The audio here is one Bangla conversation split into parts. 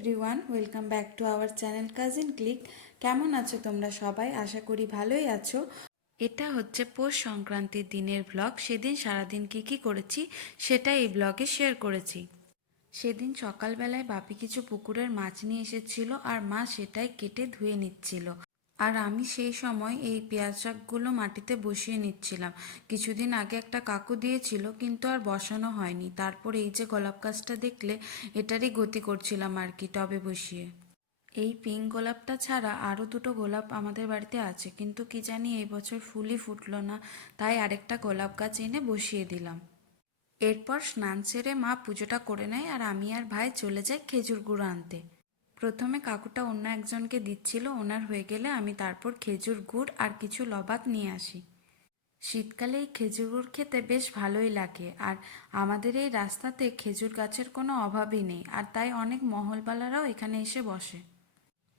Everyone, welcome back to our channel cousin click. কেমন আছো তোমরা সবাই? আশা করি ভালোই আছো। এটা হচ্ছে পৌষ সংক্রান্তির দিনের ব্লগ। সেদিন সারাদিন কি করেছি সেটা এই ব্লগে শেয়ার করেছি। সেদিন সকালবেলায় বাপি কিছু পুকুরের মাছ নিয়ে এসেছিল আর মা সেটাই কেটে ধুয়ে নিচ্ছিল। আর আমি সেই সময় এই পেঁয়াজ শাকগুলো মাটিতে বসিয়ে নিচ্ছিলাম। কিছুদিন আগে একটা কাকু দিয়েছিল কিন্তু আর বসানো হয়নি। তারপর এই যে গোলাপ গাছটা দেখলে, এটারই গতি করছিলাম আর কি, টবে বসিয়ে। এই পিঙ্ক গোলাপটা ছাড়া আরও দুটো গোলাপ আমাদের বাড়িতে আছে, কিন্তু কি জানি এই বছর ফুলই ফুটলো না, তাই আরেকটা গোলাপ গাছ এনে বসিয়ে দিলাম। এরপর স্নান সেরে মা পুজোটা করে নেয় আর আমি আর ভাই চলে যাই খেজুর গুড় আনতে। প্রথমে কাকুটা অন্য একজনকে দিচ্ছিল, ওনার হয়ে গেলে আমি তারপর খেজুর গুড় আর কিছু লবাক নিয়ে আসি। শীতকালে এই খেজুর গুড় খেতে বেশ ভালোই লাগে। আর আমাদের এই রাস্তাতে খেজুর গাছের কোনো অভাবই নেই, আর তাই অনেক মহলবালারাও এখানে এসে বসে।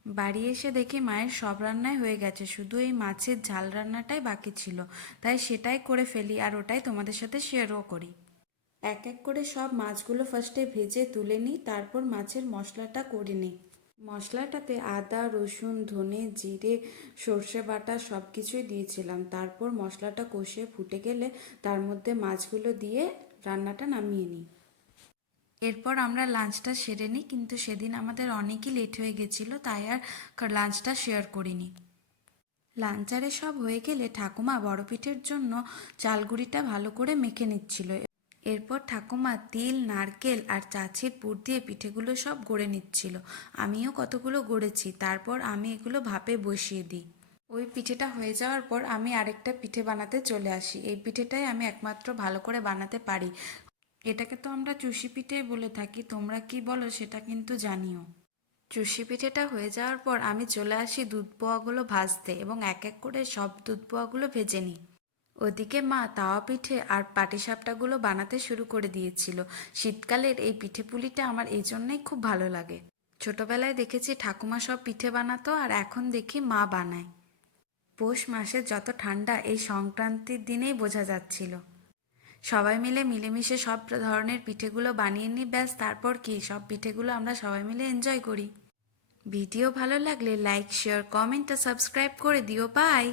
বাড়ি এসে দেখি মায়ের সব রান্নাই হয়ে গেছে, শুধু এই মাছের ঝাল রান্নাটাই বাকি ছিল। তাই সেটাই করে ফেলি আর ওটাই তোমাদের সাথে শেয়ারও করি। এক এক করে সব মাছগুলো ফার্স্টে ভেজে তুলে নিই, তারপর মাছের মশলাটা করে নিই। মশলাটাতে আদা, রসুন, ধনে, জিরে, সর্ষে বাটা সব কিছুই দিয়েছিলাম। তারপর মশলাটা কষে ফুটে গেলে তার মধ্যে মাছগুলো দিয়ে রান্নাটা নামিয়ে নিই। এরপর আমরা লাঞ্চটা সেরে নিই, কিন্তু সেদিন আমাদের অনেকই লেট হয়ে গেছিলো, তাই আর লাঞ্চটা শেয়ার করিনি। লাঞ্চারে সব হয়ে গেলে ঠাকুমা বড় পিঠের জন্য চালগুড়িটা ভালো করে মেখে নিচ্ছিল। এরপর ঠাকুমা তিল, নারকেল আর চাছির পুর দিয়ে পিঠেগুলো সব গড়ে নিচ্ছিল। আমিও কতগুলো গড়েছি। তারপর আমি এগুলো ভাপে বসিয়ে দিই। ওই পিঠেটা হয়ে যাওয়ার পর আমি আরেকটা পিঠে বানাতে চলে আসি। এই পিঠেটাই আমি একমাত্র ভালো করে বানাতে পারি। এটাকে তো আমরা চুষি পিঠে বলে থাকি, তোমরা কি বলো সেটা কিন্তু জানিও। চুষি পিঠেটা হয়ে যাওয়ার পর আমি চলে আসি দুধ পোয়াগুলো ভাজতে এবং এক এক করে সব দুধ পোয়াগুলো ভেজে নিই। ওদিকে মা তাওয়া পিঠে আর পাটিসাপটাগুলো বানাতে শুরু করে দিয়েছিল। শীতকালের এই পিঠে পুলিটা আমার এই জন্যই খুব ভালো লাগে। ছোটবেলায় দেখেছি ঠাকুমা সব পিঠে বানাতো, আর এখন দেখি মা বানায়। পৌষ মাসের যত ঠান্ডা এই সংক্রান্তির দিনেই বোঝা যাচ্ছিল। সবাই মিলে মিলেমিশে সব ধরনের পিঠেগুলো বানিয়ে নিই, ব্যাস তারপর কি সব পিঠেগুলো আমরা সবাই মিলে এনজয় করি। ভিডিও ভালো লাগলে লাইক, শেয়ার, কমেন্ট ও সাবস্ক্রাইব করে দিও। বাই।